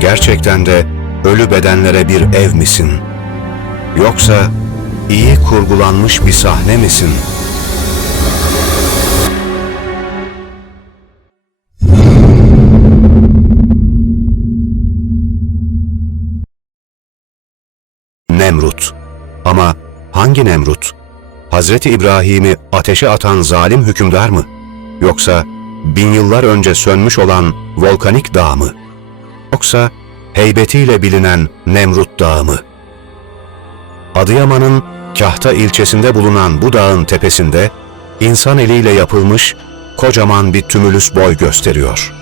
gerçekten de ölü bedenlere bir ev misin? Yoksa iyi kurgulanmış bir sahne misin? Nemrut. Ama hangi Nemrut? Hazreti İbrahim'i ateşe atan zalim hükümdar mı? Yoksa 1000 yıllar önce sönmüş olan volkanik dağ mı? Yoksa heybetiyle bilinen Nemrut Dağı mı? Adıyaman'ın Kahta ilçesinde bulunan bu dağın tepesinde insan eliyle yapılmış kocaman bir tümülüs boy gösteriyor.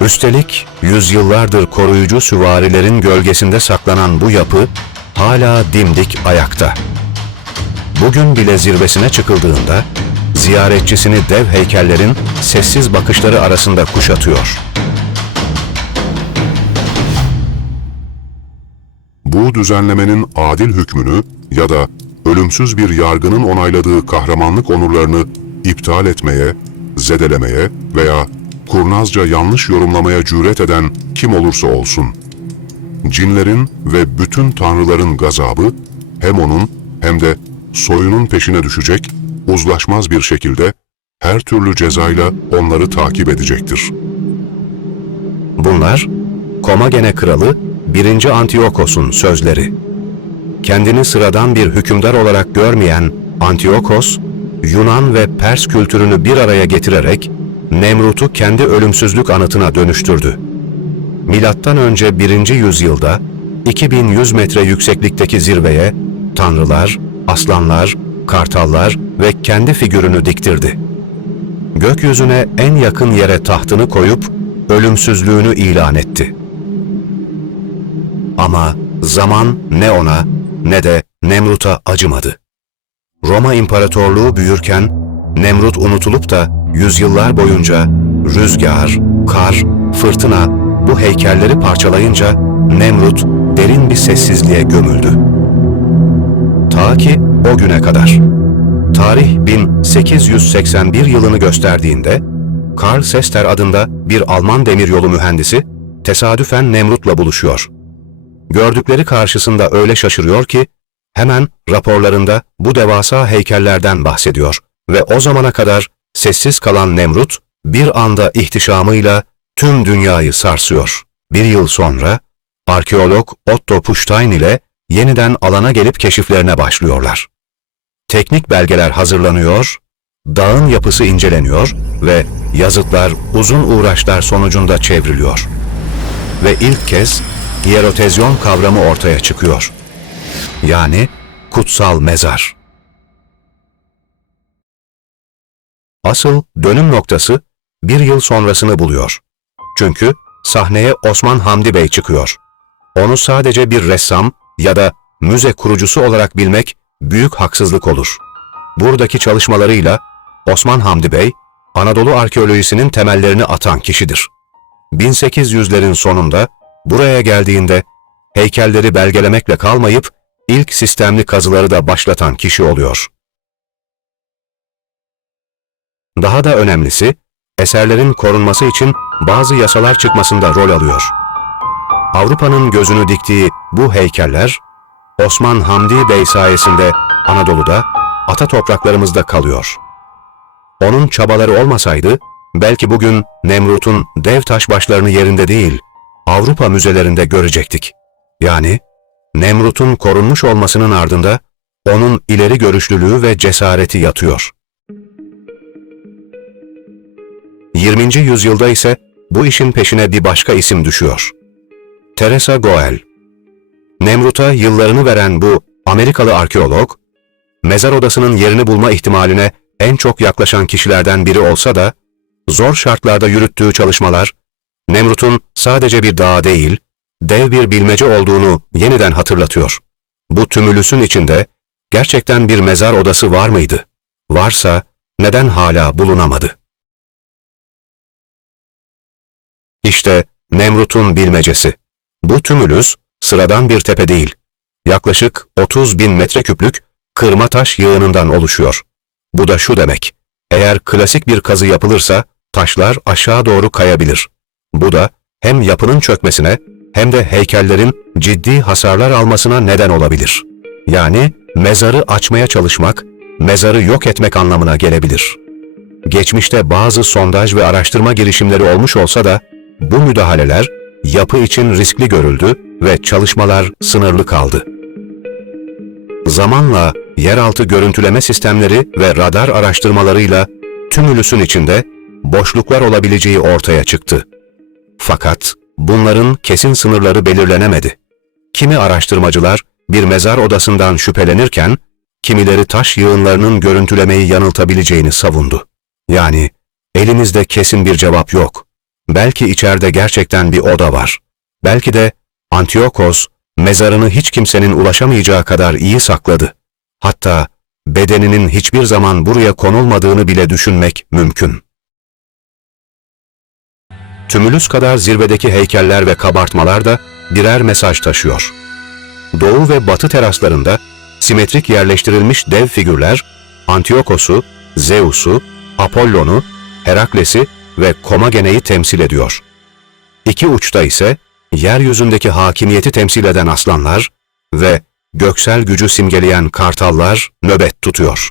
Üstelik yüzyıllardır koruyucu süvarilerin gölgesinde saklanan bu yapı hala dimdik ayakta. Bugün bile zirvesine çıkıldığında ziyaretçisini dev heykellerin sessiz bakışları arasında kuşatıyor. Bu düzenlemenin adil hükmünü ya da ölümsüz bir yargının onayladığı kahramanlık onurlarını iptal etmeye, zedelemeye veya kurnazca yanlış yorumlamaya cüret eden kim olursa olsun, cinlerin ve bütün tanrıların gazabı hem onun hem de soyunun peşine düşecek, uzlaşmaz bir şekilde her türlü cezayla onları takip edecektir. Bunlar Komagene kralı 1. Antiyokos'un sözleri. Kendini sıradan bir hükümdar olarak görmeyen Antiyokos, Yunan ve Pers kültürünü bir araya getirerek Nemrut'u kendi ölümsüzlük anıtına dönüştürdü. Milattan önce 1. yüzyılda 2100 metre yükseklikteki zirveye tanrılar, aslanlar, kartallar ve kendi figürünü diktirdi. Gökyüzüne en yakın yere tahtını koyup ölümsüzlüğünü ilan etti. Ama zaman ne ona ne de Nemrut'a acımadı. Roma İmparatorluğu büyürken Nemrut unutulup da yüzyıllar boyunca rüzgar, kar, fırtına bu heykelleri parçalayınca Nemrut derin bir sessizliğe gömüldü. Ta ki o güne kadar. Tarih 1881 yılını gösterdiğinde Karl Sester adında bir Alman demiryolu mühendisi tesadüfen Nemrut'la buluşuyor. Gördükleri karşısında öyle şaşırıyor ki hemen raporlarında bu devasa heykellerden bahsediyor ve o zamana kadar sessiz kalan Nemrut bir anda ihtişamıyla tüm dünyayı sarsıyor. Bir yıl sonra arkeolog Otto Puchstein ile yeniden alana gelip keşiflerine başlıyorlar. Teknik belgeler hazırlanıyor, dağın yapısı inceleniyor ve yazıtlar uzun uğraşlar sonucunda çevriliyor. Ve ilk kez hierotezyon kavramı ortaya çıkıyor. Yani kutsal mezar. Asıl dönüm noktası bir yıl sonrasını buluyor. Çünkü sahneye Osman Hamdi Bey çıkıyor. Onu sadece bir ressam ya da müze kurucusu olarak bilmek büyük haksızlık olur. Buradaki çalışmalarıyla Osman Hamdi Bey, Anadolu arkeolojisinin temellerini atan kişidir. 1800'lerin sonunda buraya geldiğinde heykelleri belgelemekle kalmayıp ilk sistemli kazıları da başlatan kişi oluyor. Daha da önemlisi, eserlerin korunması için bazı yasalar çıkmasında rol alıyor. Avrupa'nın gözünü diktiği bu heykeller, Osman Hamdi Bey sayesinde Anadolu'da, ata topraklarımızda kalıyor. Onun çabaları olmasaydı, belki bugün Nemrut'un dev taş başlarını yerinde değil, Avrupa müzelerinde görecektik. Yani Nemrut'un korunmuş olmasının ardında onun ileri görüşlülüğü ve cesareti yatıyor. 20. yüzyılda ise bu işin peşine bir başka isim düşüyor. Teresa Goel. Nemrut'a yıllarını veren bu Amerikalı arkeolog, mezar odasının yerini bulma ihtimaline en çok yaklaşan kişilerden biri olsa da, zor şartlarda yürüttüğü çalışmalar, Nemrut'un sadece bir dağ değil, dev bir bilmece olduğunu yeniden hatırlatıyor. Bu tümülüsün içinde gerçekten bir mezar odası var mıydı? Varsa neden hala bulunamadı? İşte Nemrut'un bilmecesi. Bu tümülüs sıradan bir tepe değil, yaklaşık 30.000 metreküplük kırma taş yığınından oluşuyor. Bu da şu demek, eğer klasik bir kazı yapılırsa taşlar aşağı doğru kayabilir. Bu da hem yapının çökmesine hem de heykellerin ciddi hasarlar almasına neden olabilir. Yani mezarı açmaya çalışmak, mezarı yok etmek anlamına gelebilir. Geçmişte bazı sondaj ve araştırma girişimleri olmuş olsa da bu müdahaleler yapı için riskli görüldü ve çalışmalar sınırlı kaldı. Zamanla yeraltı görüntüleme sistemleri ve radar araştırmalarıyla tümülüsün içinde boşluklar olabileceği ortaya çıktı. Fakat bunların kesin sınırları belirlenemedi. Kimi araştırmacılar bir mezar odasından şüphelenirken, kimileri taş yığınlarının görüntülemeyi yanıltabileceğini savundu. Yani elimizde kesin bir cevap yok. Belki içeride gerçekten bir oda var. Belki de Antiochos mezarını hiç kimsenin ulaşamayacağı kadar iyi sakladı. Hatta bedeninin hiçbir zaman buraya konulmadığını bile düşünmek mümkün. Tümülüs kadar zirvedeki heykeller ve kabartmalar da birer mesaj taşıyor. Doğu ve batı teraslarında simetrik yerleştirilmiş dev figürler, Antiochos'u, Zeus'u, Apollon'u, Herakles'i ve Komagene'yi temsil ediyor. İki uçta ise yeryüzündeki hakimiyeti temsil eden aslanlar ve göksel gücü simgeleyen kartallar nöbet tutuyor.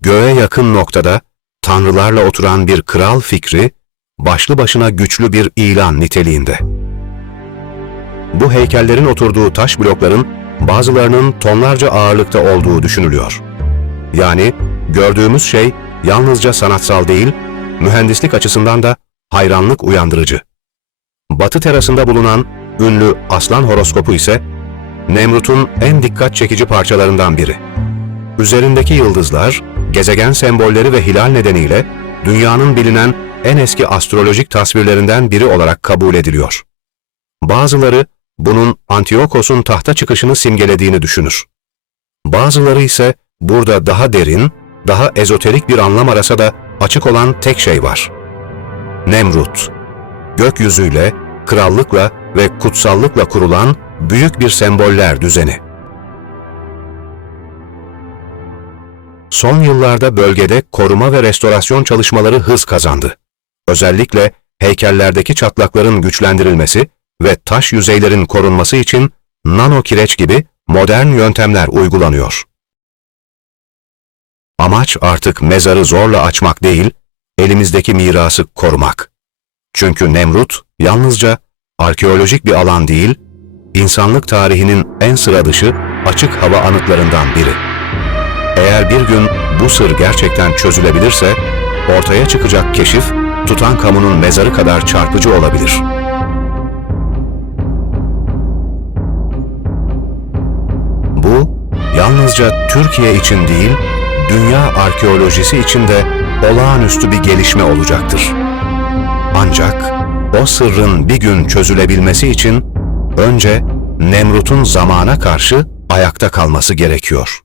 Göğe yakın noktada tanrılarla oturan bir kral fikri, başlı başına güçlü bir ilan niteliğinde. Bu heykellerin oturduğu taş blokların bazılarının tonlarca ağırlıkta olduğu düşünülüyor. Yani gördüğümüz şey yalnızca sanatsal değil, mühendislik açısından da hayranlık uyandırıcı. Batı terasında bulunan ünlü aslan horoskopu ise Nemrut'un en dikkat çekici parçalarından biri. Üzerindeki yıldızlar, gezegen sembolleri ve hilal nedeniyle dünyanın bilinen en eski astrolojik tasvirlerinden biri olarak kabul ediliyor. Bazıları bunun Antiochos'un tahta çıkışını simgelediğini düşünür. Bazıları ise burada daha derin, daha ezoterik bir anlam arasa da açık olan tek şey var. Nemrut, gökyüzüyle, krallıkla ve kutsallıkla kurulan büyük bir semboller düzeni. Son yıllarda bölgede koruma ve restorasyon çalışmaları hız kazandı. Özellikle heykellerdeki çatlakların güçlendirilmesi ve taş yüzeylerin korunması için nano kireç gibi modern yöntemler uygulanıyor. Amaç artık mezarı zorla açmak değil, elimizdeki mirası korumak. Çünkü Nemrut yalnızca arkeolojik bir alan değil, insanlık tarihinin en sıra dışı açık hava anıtlarından biri. Eğer bir gün bu sır gerçekten çözülebilirse, ortaya çıkacak keşif, Tutankamon'un mezarı kadar çarpıcı olabilir. Bu, yalnızca Türkiye için değil, dünya arkeolojisi için de olağanüstü bir gelişme olacaktır. Ancak o sırrın bir gün çözülebilmesi için önce Nemrut'un zamana karşı ayakta kalması gerekiyor.